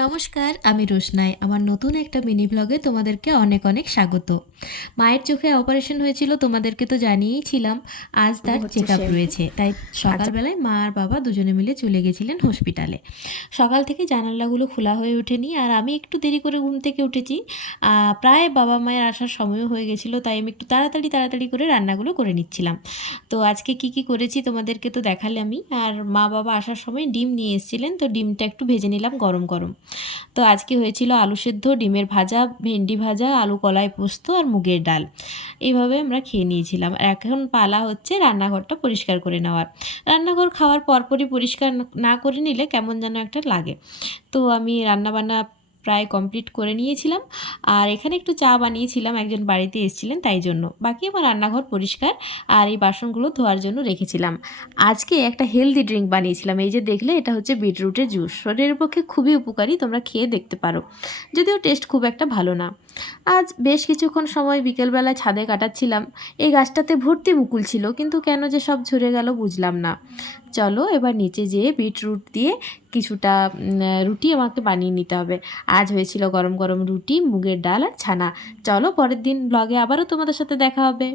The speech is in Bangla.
নমস্কার, আমি রোশনাই। আমার নতুন একটা মিনি ব্লগে তোমাদেরকে অনেক অনেক স্বাগত। মায়ের চোখে অপারেশন হয়েছিল, তোমাদেরকে তো জানিয়েইছিলাম। আজ শুরু তার হচ্ছে চেকআপ শ্যাম্পু। রয়েছে, তাই আচ্ছা, সকালবেলায় মা আর বাবা দুজনে মিলে চলে গেছিলেন হসপিটালে। সকাল থেকে জানালাগুলো খোলা হয়ে ওঠেনি, আর আমি একটু দেরি করে ঘুম থেকে উঠেছি। প্রায় বাবা মায়ের আসার সময়ও হয়ে গেছিলো, তাই আমি একটু তাড়াতাড়ি করে রান্নাগুলো করে নিচ্ছিলাম। তো আজকে কি করেছি তোমাদেরকে তো দেখালে আমি। আর মা বাবা আসার সময় ডিম নিয়ে এসেছিলেন, তো ডিমটা একটু ভেজে নিলাম গরম গরম। তো আজকে হয়েছিল আলু সেদ্ধ, ডিমের ভাজা, ভেন্ডি ভাজা, আলু কলাই পোস্ত আর মুগের ডাল। এইভাবে আমরা খেয়ে নিয়েছিলাম। আর এখন পালা হচ্ছে রান্নাঘরটা পরিষ্কার করে নেওয়ার। রান্নাঘর খাওয়ার পরপরই পরিষ্কার না করে নিলে কেমন যেন একটা লাগে। তো আমি রান্নাবান্না প্রায় কমপ্লিট করে নিয়েছিলাম। আর এখানে একটু চা বানিয়েছিলাম, একজন বাড়িতে এসেছিলেন তাই জন্য। বাকি আমার রান্নাঘর পরিষ্কার, আর এই বাসনগুলো ধোয়ার জন্য রেখেছিলাম। আজকে একটা হেলদি ড্রিঙ্ক বানিয়েছিলাম, এই যে দেখলে, এটা হচ্ছে বিটরুটের জুস। শরীরের পক্ষে খুবই উপকারী, তোমরা খেয়ে দেখতে পারো, যদিও টেস্ট খুব একটা ভালো না। আজ বেশ কিছুক্ষণ সময় বিকেলবেলা ছাদে কাটাচ্ছিলাম। এই গাছটাতে ভর্তি মুকুল ছিল, কিন্তু কেন যে সব ঝরে গেল বুঝলাম না। চলো এবার নিচে যেয়ে বিটরুট দিয়ে কিছুটা রুটি আমাকে বানিয়ে নিতে হবে। আজ হয়েছিল গরম গরম রুটি, মুগের ডাল আর ছানা। চলো পরের দিন ব্লগে আবারও তোমাদের সাথে দেখা হবে।